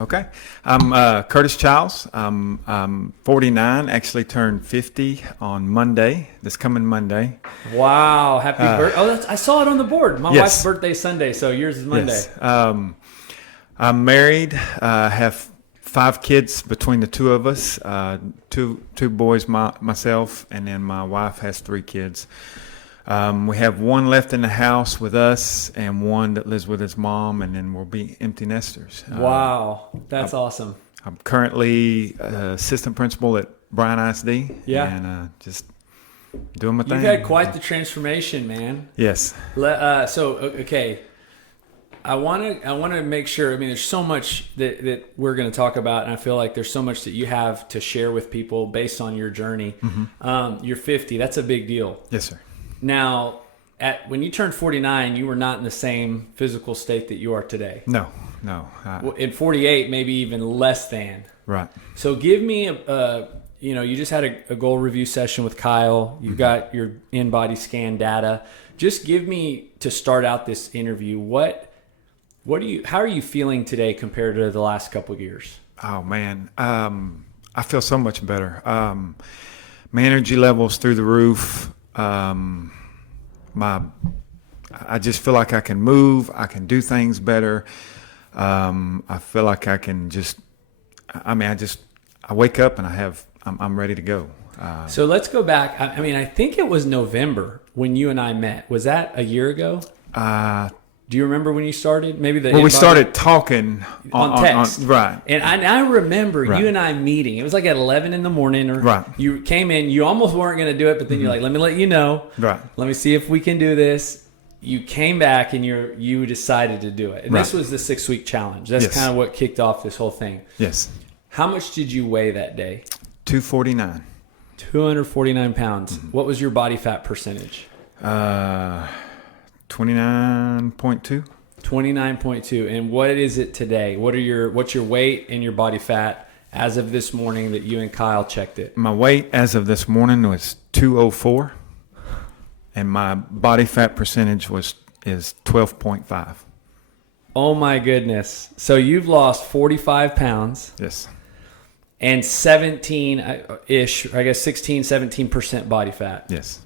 Okay. I'm Curtis Chiles. I'm 49, actually turned 50 on Monday, this coming Monday. Wow. Happy birthday. Oh, I saw it on the board. My Yes. wife's birthday is Sunday, so yours is Monday. Yes. I'm married, have 5 kids between the two of us, two boys, myself, and then my wife has 3 kids. We have 1 left in the house with us and 1 that lives with his mom, and then we'll be empty nesters. Wow. That's awesome. I'm currently assistant principal at Bryan ISD. Yeah. And just doing my thing. You've had quite the transformation, man. Yes. Okay. I want to make sure. I mean, there's so much that we're going to talk about, and I feel like there's so much that you have to share with people based on your journey. Mm-hmm. You're 50. That's a big deal. Yes, sir. Now, when you turned 49, you were not in the same physical state that you are today. No. In 48, maybe even less than. Right. So give me you just had a goal review session with Kyle. You got your in-body scan data. Just give me, to start out this interview, how are you feeling today compared to the last couple of years? Oh man, I feel so much better. My energy levels through the roof. I just feel like I can move. I can do things better. I feel like I can I wake up and I'm ready to go. So let's go back. I think it was November when you and I met. Was that a year ago? Do you remember when you started? Maybe we started talking on text, right? And I remember you and I meeting. It was like at 11 in the morning, or right. You came in. You almost weren't going to do it, but then you're like, "Let me let you know. Right. Let me see if we can do this." You came back and you decided to do it. And This was the 6-week challenge. That's kind of what kicked off this whole thing. Yes. How much did you weigh that day? 249. 249 pounds. Mm-hmm. What was your body fat percentage? 29.2. 29.2. And what is it today? What's your weight and your body fat as of this morning that you and Kyle checked it? My weight as of this morning was 204, and my body fat percentage is 12.5. Oh my goodness. So you've lost 45 pounds. Yes. And 17-ish, I guess 16, 17% body fat. Yes.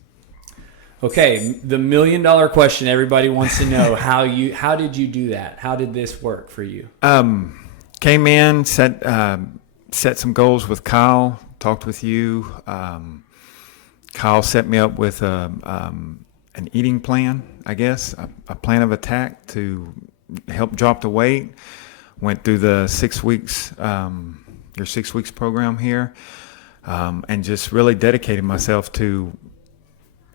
Okay, the $1 million question everybody wants to know: how did you do that? How did this work for you? Came in, set some goals with Kyle, talked with you. Kyle set me up with an eating plan, I guess, a plan of attack to help drop the weight. Went through the 6 weeks, your 6 weeks program here, and just really dedicated myself to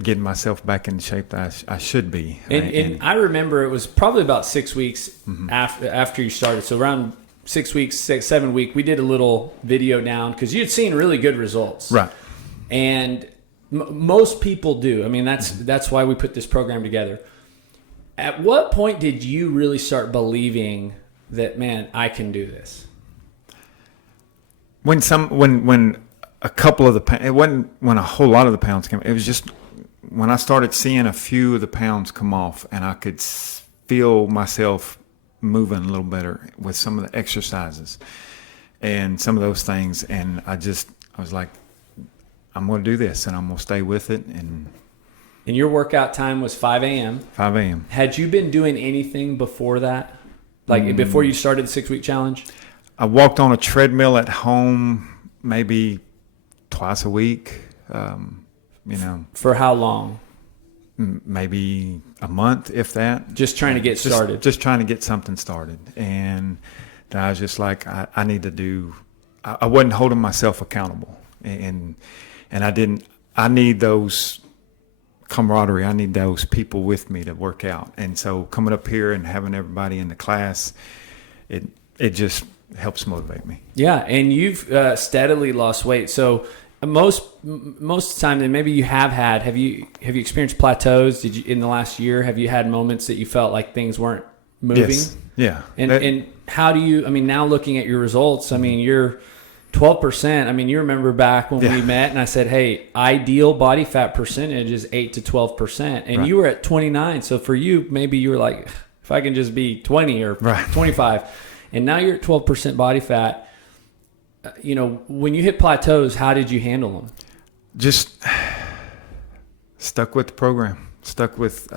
getting myself back in the shape that I should be. And I remember it was probably about 6 weeks after you started. So around 6 weeks, 7 week, we did a little video down because you'd seen really good results. Right. And most people do. I mean, that's why we put this program together. At what point did you really start believing that, man, I can do this? When a couple of the pounds, it wasn't when a whole lot of the pounds came. It was just when I started seeing a few of the pounds come off, and I could feel myself moving a little better with some of the exercises and some of those things. And I was like, I'm going to do this, and I'm going to stay with it. And your workout time was 5 a.m. 5 a.m. Had you been doing anything before that? Like before you started the 6-week challenge? I walked on a treadmill at home maybe twice a week. For how long? Maybe a month, if that. Just trying to get started. Just trying to get something started. And I was just like, I need to do. I wasn't holding myself accountable, and I need those camaraderie. I need those people with me to work out. And so coming up here and having everybody in the class, it just helps motivate me. Yeah, and you've steadily lost weight. So most of the time, and maybe you have you experienced plateaus? Did you, in the last year, have you had moments that you felt like things weren't moving? Yes. Yeah. And how do you? I mean, now looking at your results, I mean, you're 12%. I mean, you remember back when we met, and I said, "Hey, ideal body fat percentage is 8 to 12%," and you were at 29. So for you, maybe you were like, "If I can just be 20 or 25." and now you're at 12% body fat. When you hit plateaus, how did you handle them? Just stuck with the program, stuck with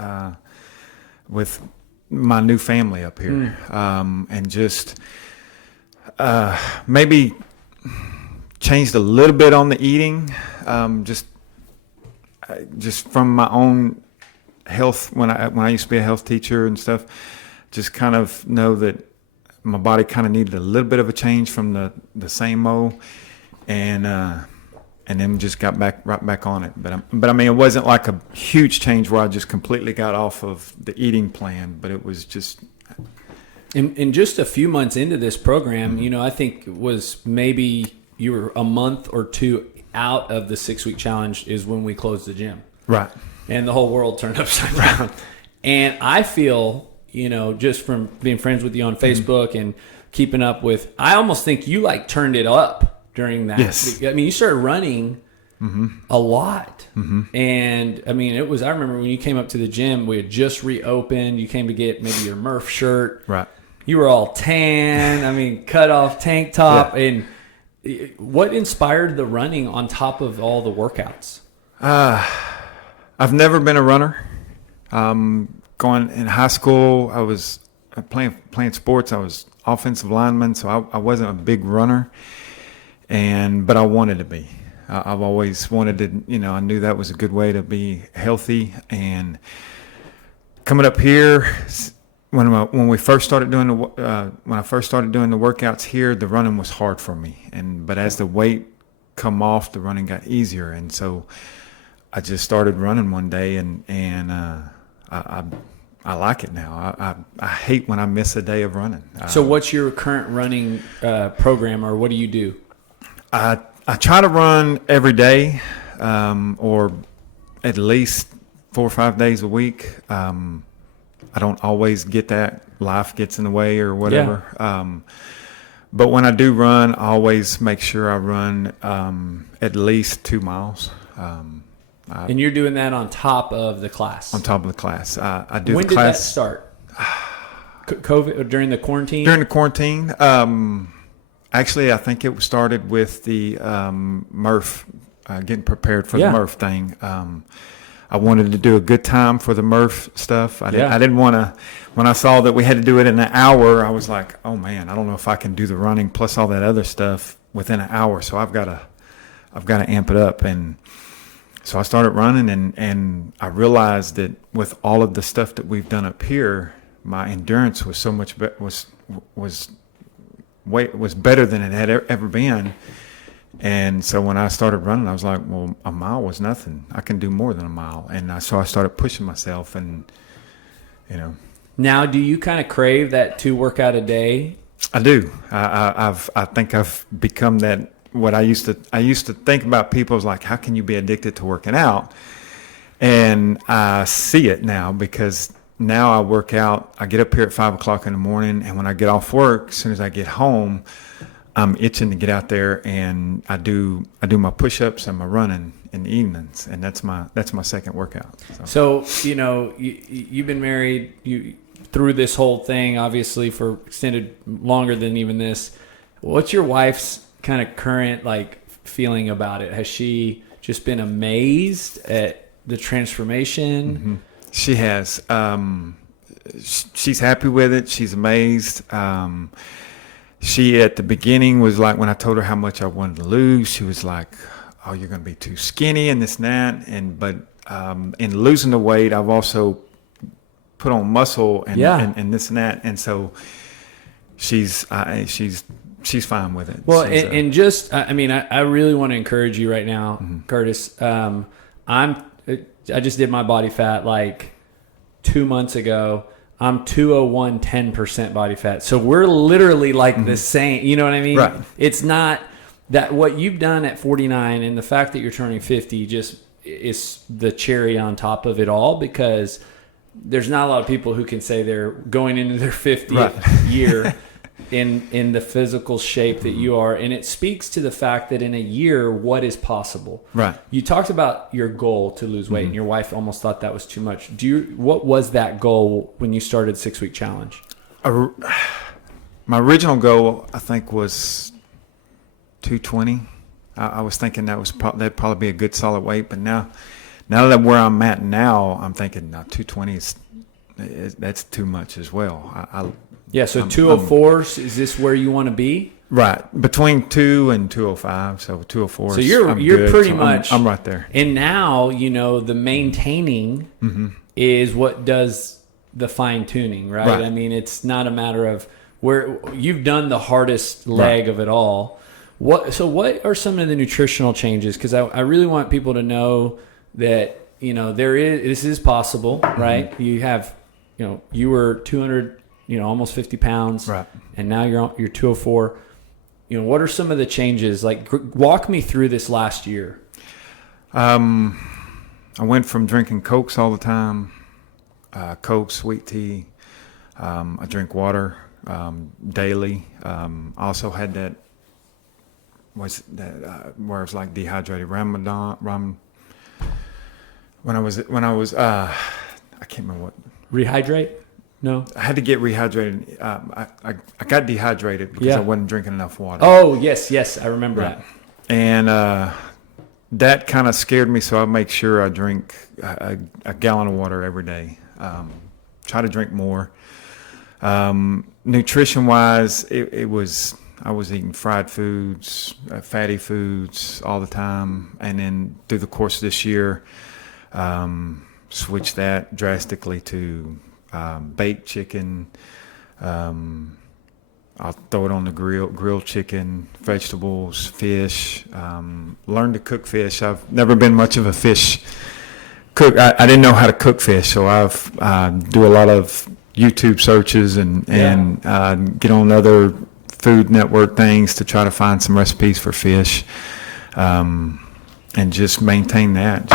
my new family up here, and just maybe changed a little bit on the eating, just from my own health. When I used to be a health teacher and stuff, just kind of know that my body kind of needed a little bit of a change from the same old, and then just got right back on it. But I mean, it wasn't like a huge change where I just completely got off of the eating plan, but it was just. In just a few months into this program, I think it was maybe you were a month or two out of the 6-week challenge is when we closed the gym. Right. And the whole world turned upside down. And I feel, just from being friends with you on Facebook and keeping up with, I almost think you turned it up during that. Yes. I mean, you started running a lot. And I mean, I remember when you came up to the gym, we had just reopened. You came to get maybe your Murph shirt. Right. You were all tan. I mean, cut off tank top. Yeah. And what inspired the running on top of all the workouts? I've never been a runner. Going in high school, I was playing sports. I was offensive lineman, so I wasn't a big runner, but I wanted to be. I've always wanted to. I knew that was a good way to be healthy. And coming up here, when I first started doing the workouts here, the running was hard for me. But as the weight come off, the running got easier, and so I just started running one day, and I like it now. I hate when I miss a day of running. So what's your current running program, or what do you do? I try to run every day, or at least 4 or 5 days a week. I don't always get that. Life gets in the way or whatever. Yeah. But when I do run, I always make sure I run at least 2 miles. And you're doing that on top of the class? On top of the class. I do when the class. When did that start? COVID, or during the quarantine? During the quarantine. Actually, I think it started with the Murph, getting prepared for the Murph thing. I wanted to do a good time for the Murph stuff. I didn't want to. When I saw that we had to do it in an hour, I was like, "Oh man, I don't know if I can do the running plus all that other stuff within an hour." So I've got to amp it up, and so I started running, and I realized that with all of the stuff that we've done up here, my endurance was so much was better than it had ever been. And so when I started running, I was like, well, a mile was nothing. I can do more than a mile. And so I started pushing myself, and, Now, do you kind of crave that 2 workout a day? I do. I think I've become that. What I used to think about people is like, how can you be addicted to working out? And I see it now, because now I work out. I get up here at 5 o'clock in the morning, and when I get off work, as soon as I get home, I'm itching to get out there, and I do my push-ups and my running in the evenings, and that's my second workout. So you've been married through this whole thing, obviously for extended longer than even this. What's your wife's kind of current feeling about it? Has she just been amazed at the transformation? Mm-hmm. She has. She's happy with it. She's amazed. She, at the beginning, was like, when I told her how much I wanted to lose, she was like, oh, you're going to be too skinny and this and that. But in losing the weight, I've also put on muscle and this and that. And so she's fine with it. Well, I really want to encourage you right now, mm-hmm. Curtis. I just did my body fat 2 months ago. I'm 201, 10% body fat. So we're literally mm-hmm. the same. You know what I mean? Right. It's not that what you've done at 49 and the fact that you're turning 50 just is the cherry on top of it all, because there's not a lot of people who can say they're going into their 50th year in the physical shape that you are. And it speaks to the fact that in a year, what is possible? Right. You talked about your goal to lose weight, mm-hmm. and your wife almost thought that was too much. What was that goal when you started 6 Week Challenge? My original goal, I think, was 220. I was thinking that'd probably be a good solid weight, but now that where I'm at now, I'm thinking now 220 that's too much as well. Yeah, so 204s, is this where you want to be? Right, between 2 and 205. So 204. So you're pretty much I'm right there. And now the maintaining is what does the fine tuning, right? I mean, it's not a matter of where you've done the hardest leg of it all. What are some of the nutritional changes? Because I really want people to know that this is possible, right? You have you were 200, almost 50 pounds, right? And now you're 204. What are some of the changes? Like, walk me through this last year. I went from drinking Cokes all the time, Coke, sweet tea. I drink water daily. Also had that where it was like dehydrated Ramadan. When I was I can't remember what. Rehydrate? No. I had to get rehydrated. I got dehydrated because I wasn't drinking enough water. Oh, yes, I remember that. And that kind of scared me, so I make sure I drink a gallon of water every day. Try to drink more. Nutrition-wise, I was eating fried foods, fatty foods all the time, and then through the course of this year, switched that drastically to baked chicken. I'll throw it on the grilled chicken, vegetables, fish. Learned to cook fish. I've never been much of a fish cook. I didn't know how to cook fish, so I've do a lot of YouTube searches and get on other Food Network things to try to find some recipes for fish, and just maintain that.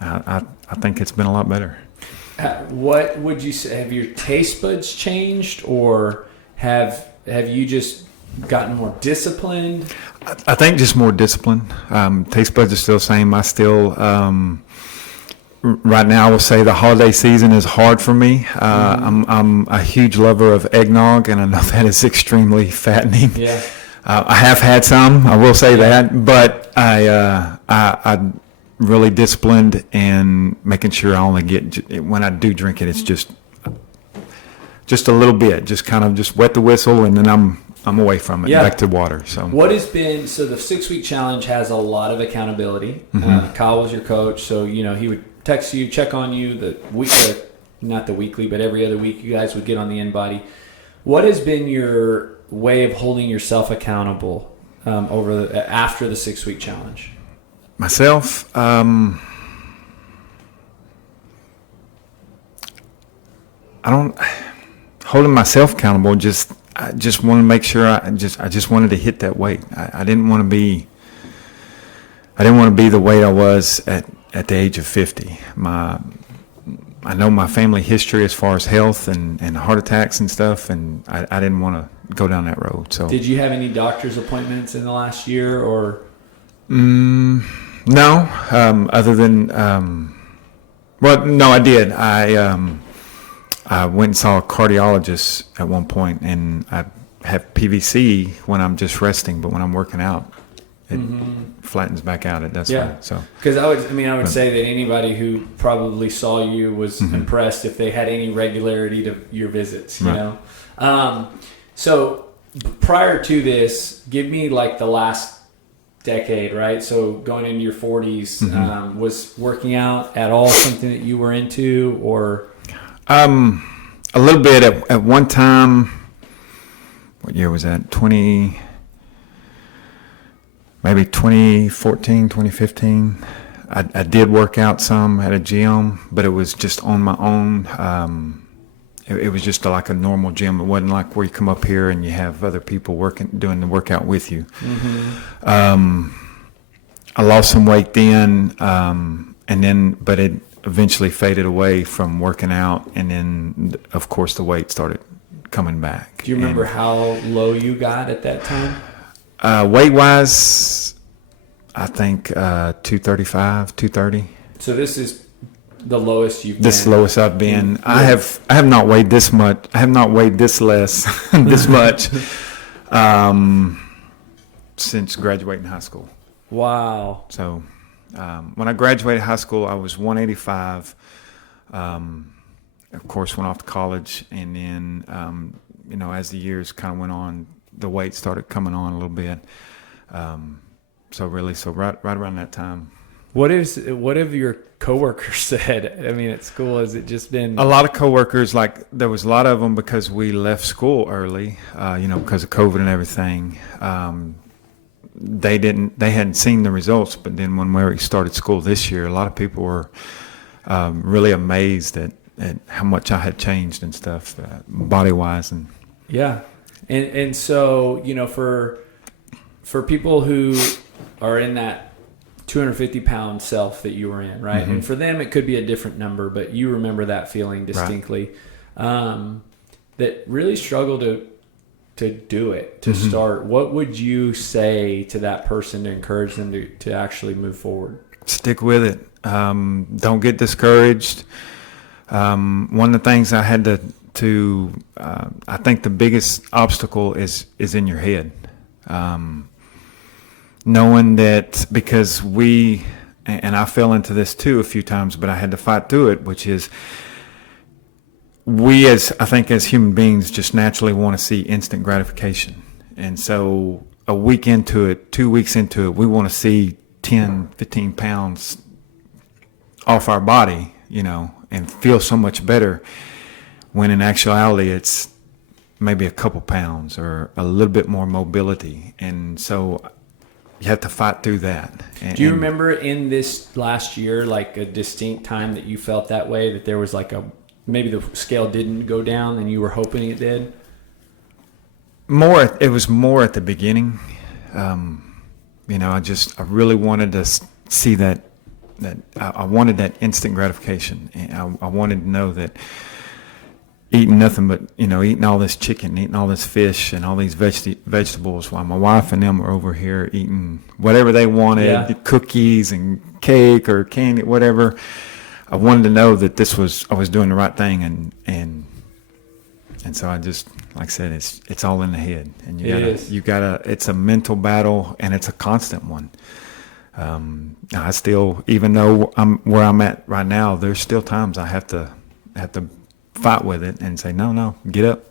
I think it's been a lot better. What would you say? Have your taste buds changed, or have you just gotten more disciplined? I think just more disciplined. Taste buds are still the same. I still, right now, I will say the holiday season is hard for me. I'm a huge lover of eggnog, and I know that is extremely fattening. Yeah. I have had some, I will say that, but I really disciplined and making sure I only get, when I do drink it, it's just a little bit, just kind of just wet the whistle, and then I'm away from it, back to water. So what has been, so the 6-week challenge has a lot of accountability. Kyle was your coach, so he would text you, check on you the week, not the weekly, but every other week you guys would get on the InBody. What has been your way of holding yourself accountable after the 6-week challenge? Myself, holding myself accountable. I just want to make sure I just wanted to hit that weight. I didn't want to be the weight I was at the age of 50. I know my family history as far as health and heart attacks and stuff, and I didn't want to go down that road. So, did you have any doctor's appointments in the last year, or? No, other than no, I did. I went and saw a cardiologist at one point, and I have PVC when I'm just resting, but when I'm working out, it flattens back out. It does. Yeah. So, because I would say that anybody who probably saw you was impressed if they had any regularity to your visits. You know. So prior to this, give me like the last decade, right? So going into your 40s, was working out at all something that you were into, or? A little bit at one time. What year was that? Maybe 2014, 2015. I did work out some at a gym, but it was just on my own. It was just like a normal gym. It wasn't like where you come up here and you have other people doing the workout with you. I lost some weight then, but it eventually faded away from working out, and then of course the weight started coming back. Do you remember how low you got at that time? Weight wise, I think 235, 230. So this is the lowest you've This been. lowest I've been. I have not weighed this much. I have not weighed this less, this much, since graduating high school. Wow. So, when I graduated high school, I was 185. Of course, went off to college, and then, as the years kind of went on, the weight started coming on a little bit. So right around that time. What have your coworkers said? I mean, at school, has it just been a lot of coworkers? Like, there was a lot of them because we left school early, because of COVID and everything. They hadn't seen the results, but then when we started school this year, a lot of people were really amazed at how much I had changed and stuff, body wise. And yeah. And so, for people who are in that 250 pound self that you were in, right? Mm-hmm. And for them, it could be a different number, but you remember that feeling distinctly, that really struggled to do it, to mm-hmm. start. What would you say to that person to encourage them to actually move forward? Stick with it. Don't get discouraged. One of the things I had to I think the biggest obstacle is in your head. Knowing that, because and I fell into this too a few times, but I had to fight through it, which is I think as human beings just naturally want to see instant gratification. And so a week into it, 2 weeks into it, we want to see 10, 15 pounds off our body, and feel so much better, when in actuality it's maybe a couple pounds or a little bit more mobility. And so you have to fight through that. Do you remember in this last year, like a distinct time that you felt that way, that there was maybe the scale didn't go down and you were hoping it did? It was more at the beginning. I really wanted to see that I wanted that instant gratification. And I wanted to know that eating nothing but, eating all this chicken, eating all this fish and all these vegetables, while my wife and them were over here eating whatever they wanted, cookies and cake or candy, whatever. I wanted to know that I was doing the right thing. And so I just, like I said, it's all in the head, and it's a mental battle, and it's a constant one. I still, even though I'm where I'm at right now, there's still times I have to fight with it and say, no, get up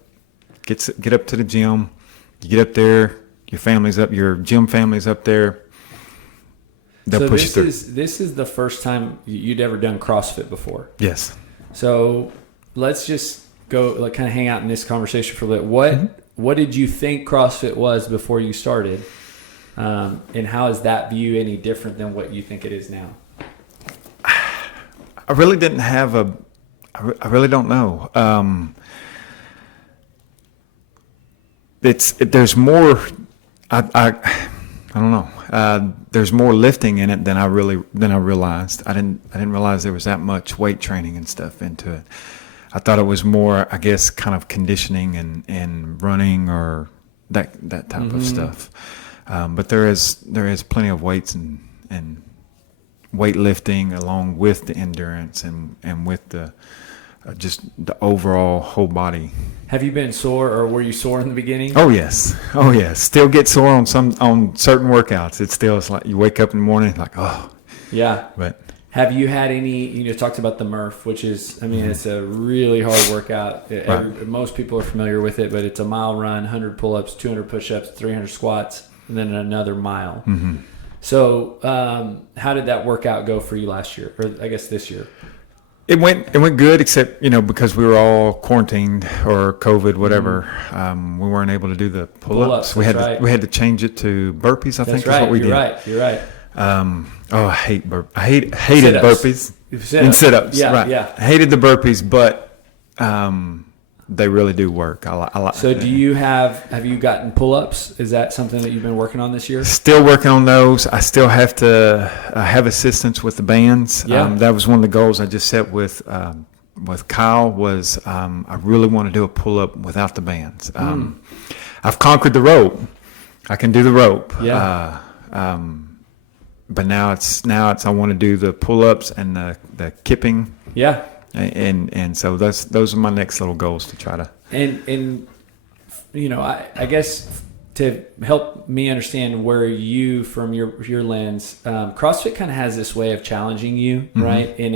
to the gym. You get up there, your gym family's up there. They'll push you through. This is the first time you'd ever done CrossFit before. Yes. So let's just go kind of hang out in this conversation for a little. What did you think CrossFit was before you started? And how is that view any different than what you think it is now? I really didn't have I really don't know. There's more. I don't know. There's more lifting in it than I realized. I didn't realize there was that much weight training and stuff into it. I thought it was more, I guess, kind of conditioning and running or that type of stuff. But there is plenty of weights and weightlifting along with the endurance and with the just the overall whole body. Have you been sore, or were you sore in the beginning? Oh yes. Still get sore on certain workouts. It's like you wake up in the morning like, oh. Yeah. But have you had any? You talked about the Murph, which is, it's a really hard workout. Right. Most people are familiar with it, but it's a mile run, 100 pull-ups, 200 push-ups, 300 squats, and then another mile. Mm-hmm. So, how did that workout go for you last year, or I guess this year? It went good, except because we were all quarantined or COVID, whatever. We weren't able to do the pull-ups. We had to change it to burpees. I think is what we did. You're right. I hate burpees. I hated burpees and sit-ups. Yeah, right. Yeah. I hated the burpees, but they really do work. I like. So, have you gotten pull-ups? Is that something that you've been working on this year? Still working on those. I still have to have assistance with the bands. Yeah. That was one of the goals I just set with Kyle. Was I really want to do a pull-up without the bands. I've conquered the rope. I can do the rope. Yeah. But now it's I want to do the pull-ups and the kipping Yeah. And so those are my next little goals to try to. And I guess to help me understand where you, from your lens, CrossFit kind of has this way of challenging you, right? In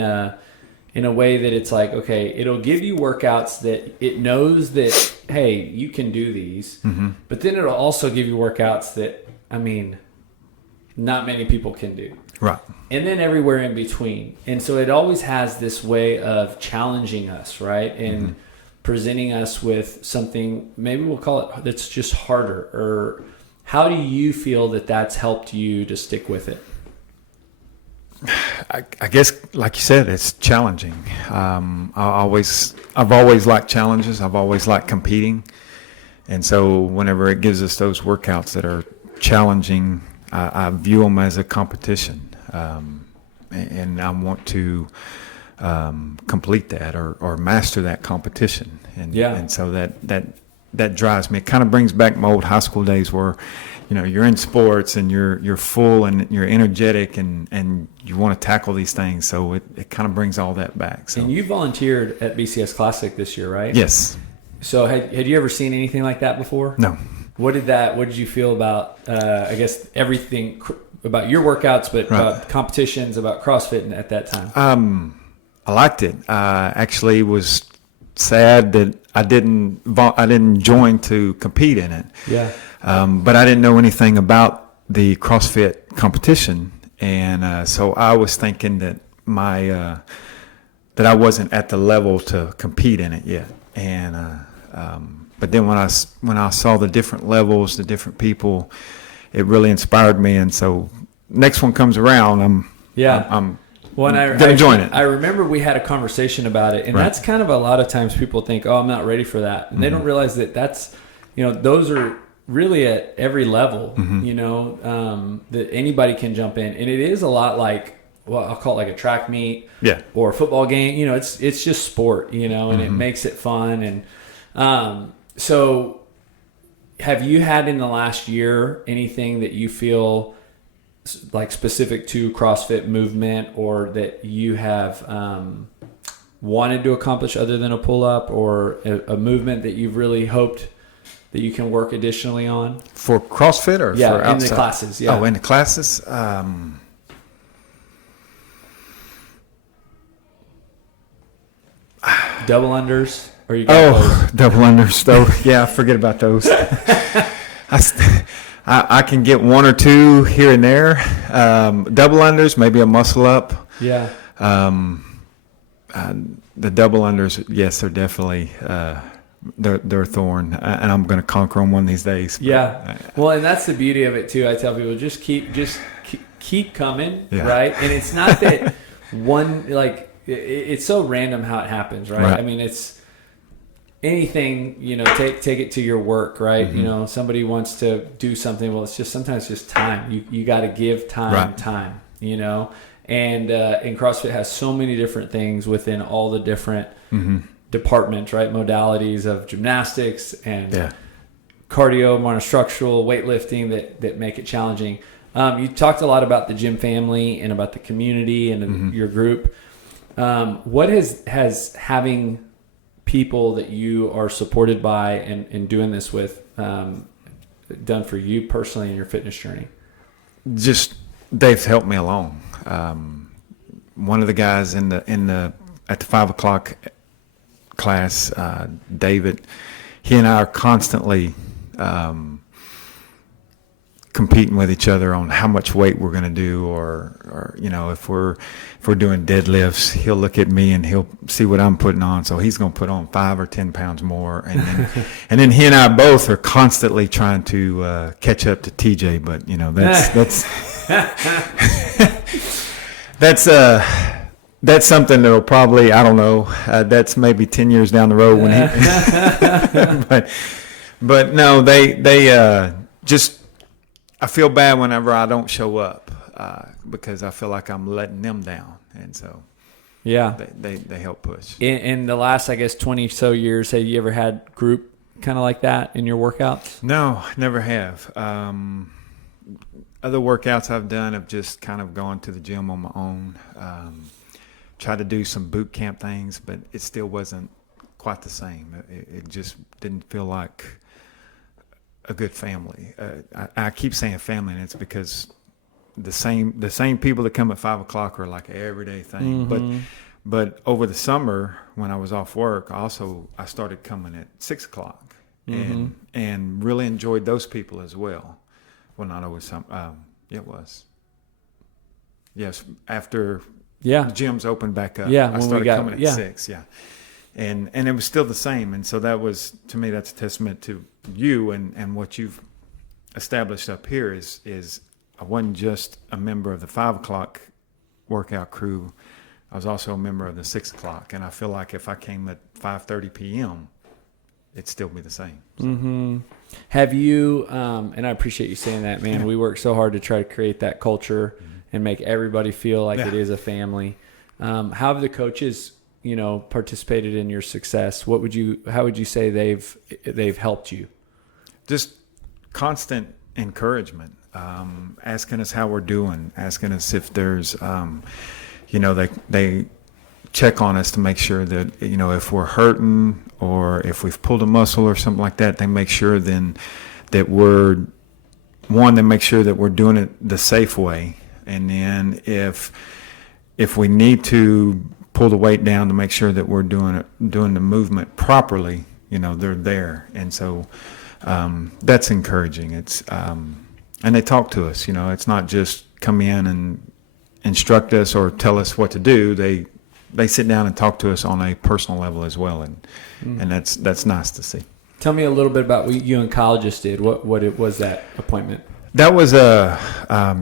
a way that it's like, okay, it'll give you workouts that it knows that, hey, you can do these, but then it'll also give you workouts that, I mean, not many people can do. Right. And then everywhere in between. And so it always has this way of challenging us, right? And presenting us with something, maybe we'll call it, that's just harder. Or how do you feel that that's helped you to stick with it? I guess, like you said, it's challenging. I've always liked challenges. I've always liked competing. And so whenever it gives us those workouts that are challenging, I view them as a competition. And I want to complete that or master that competition. And so that drives me. It kind of brings back my old high school days where, you're in sports and you're full and you're energetic and you want to tackle these things. So it kind of brings all that back. So. And you volunteered at BCS Classic this year, right? Yes. So had you ever seen anything like that before? No. What did you feel about, I guess, everything about your workouts, but about competitions, about CrossFit at that time? I liked it. Actually was sad that I didn't join to compete in it. Yeah. But I didn't know anything about the CrossFit competition, and so I was thinking that that I wasn't at the level to compete in it yet. And but then when I saw the different levels, the different people, it really inspired me. And so next one comes around, I'm gonna join it. I remember we had a conversation about it, and that's kind of a lot of times people think, "Oh, I'm not ready for that," and they don't realize that that's, those are really at every level, that anybody can jump in, and it is a lot like, well, I'll call it like a track meet, or a football game. It's just sport, and it makes it fun. And so, have you had in the last year anything that you feel like specific to CrossFit movement, or that you have wanted to accomplish other than a pull-up, or a movement that you've really hoped that you can work additionally on? For CrossFit or for outside? In the classes, yeah. Oh, in the classes? Double unders? Or you got those? Double unders, though. Yeah, forget about those. I can get one or two here and there. Double unders, maybe a muscle up. Yeah. The double unders, yes, they're definitely they're a thorn, and I'm going to conquer them one of these days. Yeah. Well, and that's the beauty of it too. I tell people, just keep coming, right? And it's not that one, like, it's so random how it happens, right? I mean, it's anything, take it to your work, right? Somebody wants to do something. Well, it's just sometimes just time. You got to give time, and CrossFit has so many different things within all the different departments, right? Modalities of gymnastics and cardio, monostructural, weightlifting that make it challenging. You talked a lot about the gym family and about the community and your group. What has having people that you are supported by and doing this with done for you personally in your fitness journey? Just they've helped me along. One of the guys at the 5 o'clock class, David, he and I are constantly competing with each other on how much weight we're going to do, or if we're doing deadlifts, he'll look at me and he'll see what I'm putting on, so he's going to put on 5 or 10 pounds more, and then and then he and I both are constantly trying to catch up to TJ, but that's something that'll probably, I don't know, that's maybe 10 years down the road when he but no, they just, I feel bad whenever I don't show up because I feel like I'm letting them down, and so they help push. In the last, I guess, 20 so years, have you ever had group kind of like that in your workouts? No, never have. Other workouts I've done have just kind of gone to the gym on my own. tried to do some boot camp things, but it still wasn't quite the same. It just didn't feel like a good family. I keep saying family, and it's because the same people that come at 5 o'clock are like an everyday thing. Mm-hmm. But over the summer when I was off work, I started coming at 6 o'clock, and really enjoyed those people as well. Well, not always some. It was. Yes, after the gyms opened back up. Yeah, I started coming at 6. Yeah, and it was still the same. And so that was, to me, that's a testament to you and what you've established up here. Is I wasn't just a member of the 5 o'clock workout crew. I was also a member of the 6 o'clock, and I feel like if I came at 5:30 p.m., it'd still be the same. So. Mm-hmm. Have you? And I appreciate you saying that, man. We work so hard to try to create that culture and make everybody feel like it is a family. How have the coaches, participated in your success? How would you say they've helped you? Just constant encouragement, asking us how we're doing, asking us if there's, they check on us to make sure that, if we're hurting or if we've pulled a muscle or something like that, they make sure then that they make sure that we're doing it the safe way. And then if we need to pull the weight down, to make sure that we're doing the movement properly, they're there. And so that's encouraging. It's and they talk to us. It's not just come in and instruct us or tell us what to do. They sit down and talk to us on a personal level as well, and that's nice to see. Tell me a little bit about what you and Kyle just did. What it was, that appointment? That was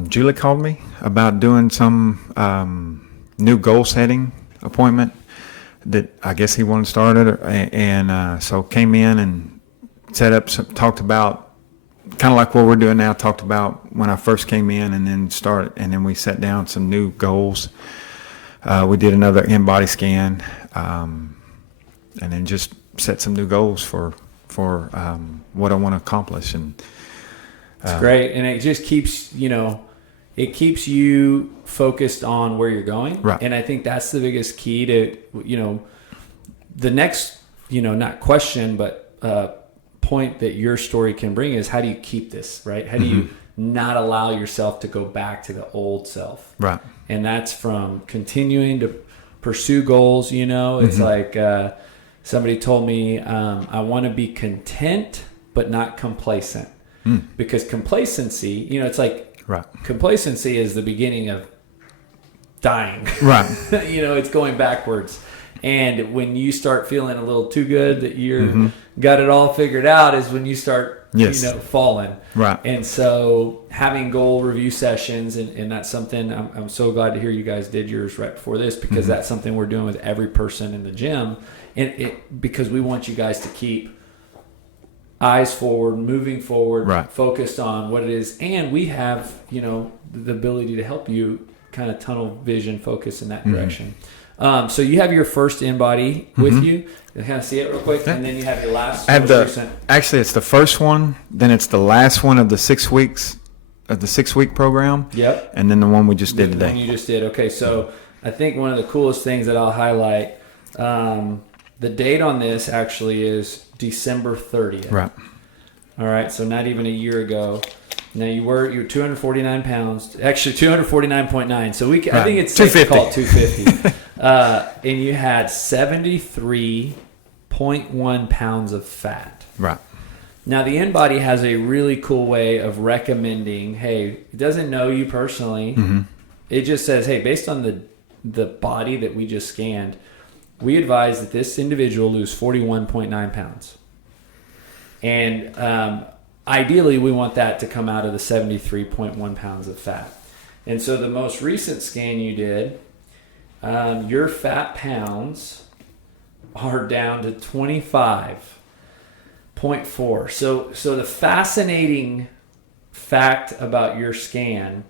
Julie called me about doing some new goal setting appointment that I guess he wanted started, and so came in and set up talked about kind of like what we're doing now. Talked about when I first came in, and then we set down some new goals. We did another in-body scan, and then just set some new goals for what I want to accomplish. And it's great, and it just keeps it keeps you focused on where you're going. Right. And I think that's the biggest key to the next not question but point that your story can bring is, how do you keep this right? How do you not allow yourself to go back to the old self? Right. And that's from continuing to pursue goals. It's like somebody told me, I want to be content but not complacent. Because complacency, it's like complacency is the beginning of dying. Right. It's going backwards. And when you start feeling a little too good that you're got it all figured out is when you start falling. Right. And so having goal review sessions, and that's something I'm so glad to hear you guys did yours right before this, because that's something we're doing with every person in the gym, and because we want you guys to keep eyes forward, moving forward, focused on what it is, and we have the ability to help you kind of tunnel vision, focus in that direction. So you have your first in-body with you. Kind of see it real quick, and then you have your last. Actually, it's the first one, then it's the last one of the 6 weeks of the 6-week program. Yep. And then the one we just did today. The one you just did. Okay, so I think one of the coolest things that I'll highlight, the date on this actually is December 30th. Right. All right, so not even a year ago. Now you were 249 pounds, actually 249.9. So I think it's safe to call it 250. And you had 73.1 pounds of fat. Right. Now the InBody has a really cool way of recommending. Hey, it doesn't know you personally. It just says, hey, based on the body that we just scanned, we advise that this individual lose 41.9 pounds. And ideally, we want that to come out of the 73.1 pounds of fat. And so the most recent scan you did, your fat pounds are down to 25.4. So the fascinating fact about your scan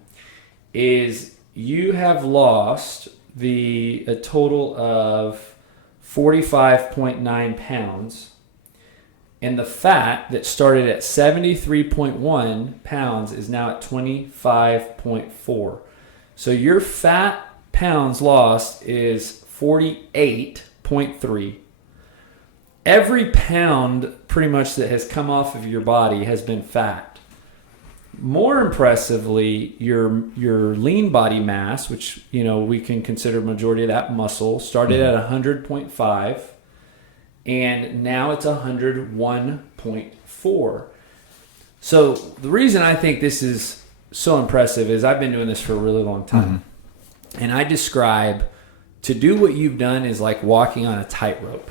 is you have lost a total of 45.9 pounds. And the fat that started at 73.1 pounds is now at 25.4. So your fat pounds lost is 48.3. Every pound pretty much that has come off of your body has been fat. More impressively, your lean body mass, which we can consider majority of that muscle, started at 100.5, and now it's 101.4. So the reason I think this is so impressive is I've been doing this for a really long time, and I describe to do what you've done is like walking on a tightrope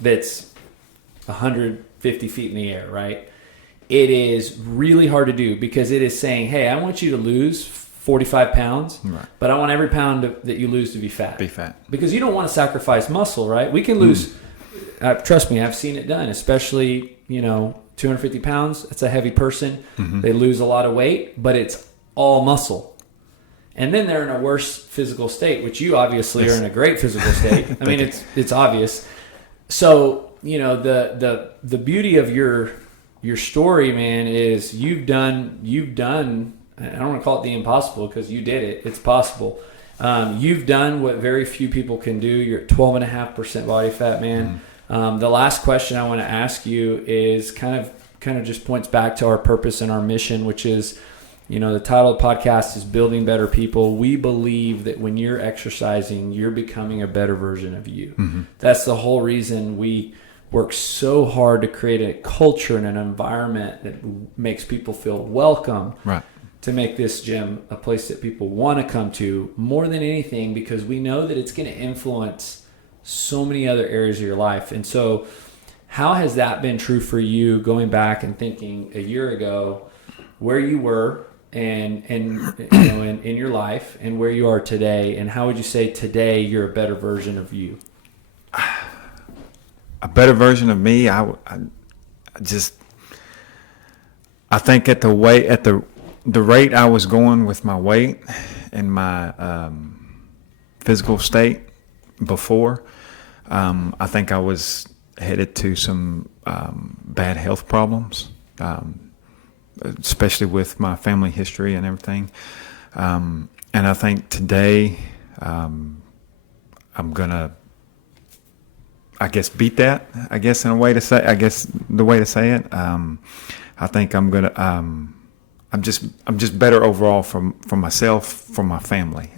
that's 150 feet in the air, right? It is really hard to do because it is saying, hey, I want you to lose 45 pounds, right, but I want every pound that you lose to be fat. Be fat. Because you don't want to sacrifice muscle, right? We can lose, trust me, I've seen it done, especially, 250 pounds. That's a heavy person. They lose a lot of weight, but it's all muscle. And then they're in a worse physical state, which you obviously are in a great physical state. I mean, it's obvious. So, the beauty of your story, man, is you've done, I don't want to call it the impossible because you did it. It's possible. You've done what very few people can do. You're at 12.5% body fat, man. The last question I want to ask you is kind of just points back to our purpose and our mission, which is, the title of the podcast is Building Better People. We believe that when you're exercising, you're becoming a better version of you. That's the whole reason we work so hard to create a culture and an environment that makes people feel welcome, right, to make this gym a place that people want to come to more than anything, because we know that it's going to influence so many other areas of your life. And so how has that been true for you, going back and thinking a year ago where you were and in your life and where you are today, and how would you say today you're a better version of you? A better version of me, I think at the rate I was going with my weight and my physical state before, I think I was headed to some bad health problems, especially with my family history and everything. And I think today I'm gonna, beat that. In a way to say, the way to say it. I think I'm gonna. I'm just better overall for myself, for my family.